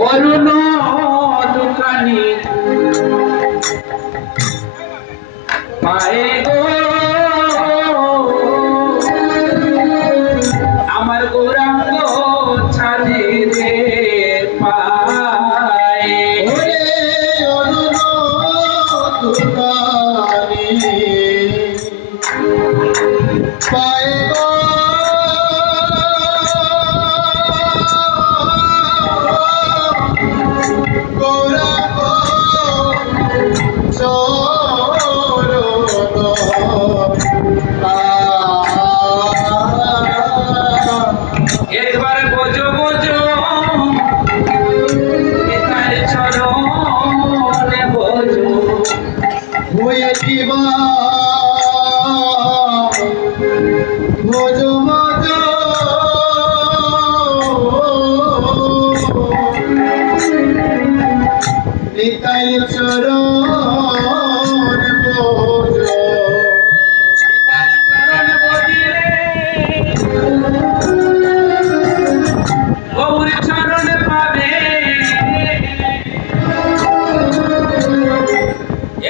অরুণ দোকানি পায়ে গো আমার গৌরাঙ্গ ছাড়ে রে পায়ে অরুণ দোকানি পায়ে গো গৌরাঙ্গ একবার বোঝো বোঝো তার চরণে বোঝো হয়ে দিবা বোঝো বোঝো নিতাই চরণ বোঝো তার চরণ বজিলে গৌর চরণ পাবে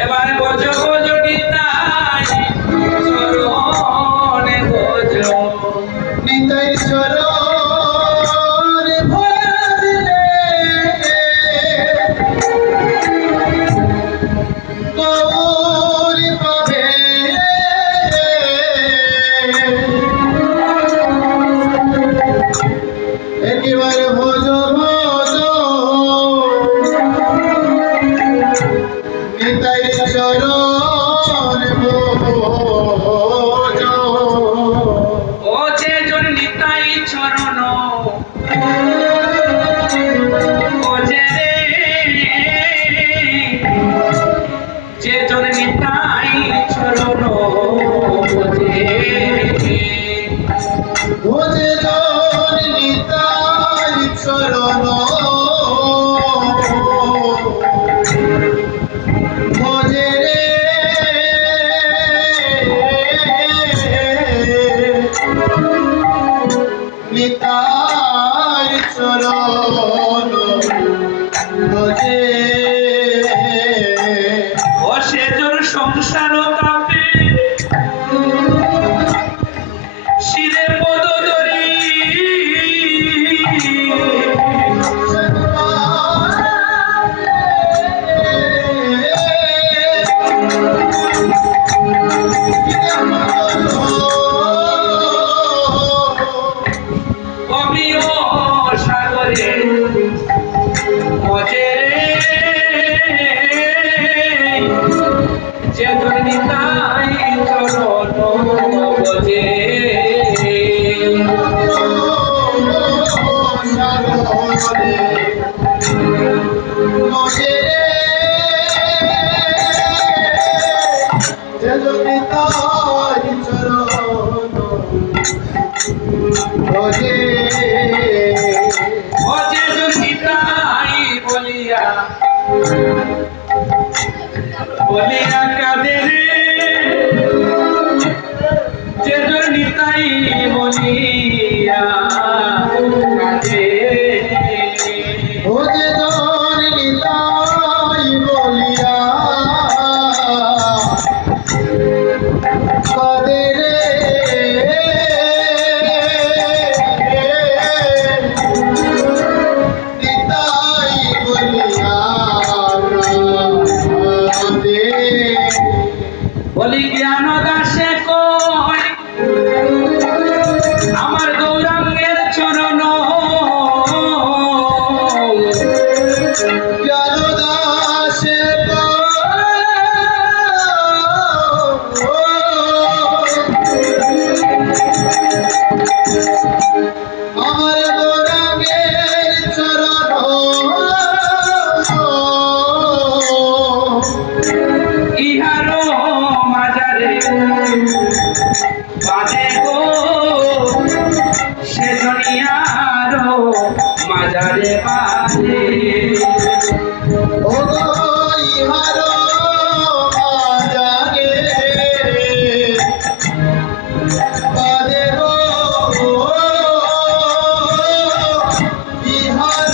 এবার বোঝো বোঝো নিতাই চরণে বোঝো নিতাই চরণ ভজিলে গৌর পাবে একেবারে ভোজো ভোজো নিতাই চরণ ভোজো ও যে জন নিতাই চরণ ও যে যে জন নিতাই চরণ বোঝে ভোজে জন নিতাই চরণ ভোজে রে নিতাই চরণ ভোজে ও সে জন সংসার তাপে শিরে পদ ধরি অমিয় সাগরে মজে যে জন নিতাই চরণ বোঝে ও যে জন নিতাই বলিয়া বলিয়া কাঁদে রে যে জন নিতাই বলিয়া কাঁদে বলি জ্ঞান দাসে কয় আমার গৌরাঙ্গের চরণ আমার গৌরাঙ্গের চরণ ইহারো মাজারে বাজে গো সে দুনিয়ারো মাজারে বাজে ও ইহার মাজারে বাজে গো ইহার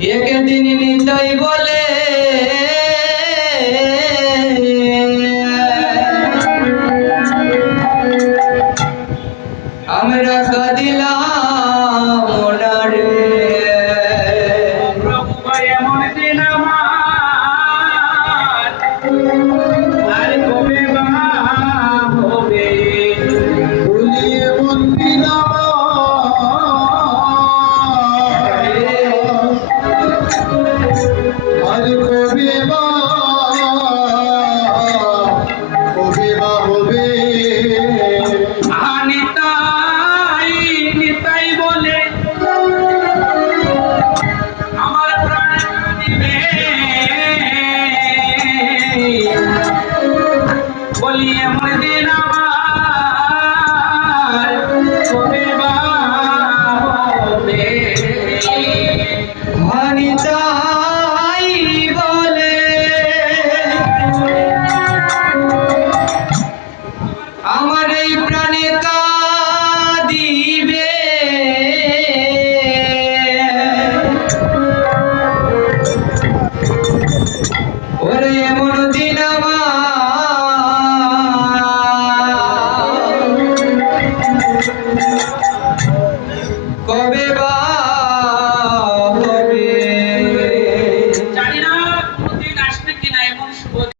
একদিন নিতাই বলে আমরা কাঁদিলাম না রে। প্রভু ভাই এমন দিন আমার আর কবে বা হবে ভুলিয়ে মন আর কবে বা হবে নিতাই নিতাই বলে আমার প্রাণ দিবে বলি এমন দিন আমার কবে বা হবে হানিতাই বলে আমার এই প্রাণে কাঁদিবে ওরে এমন দিন আমার কবে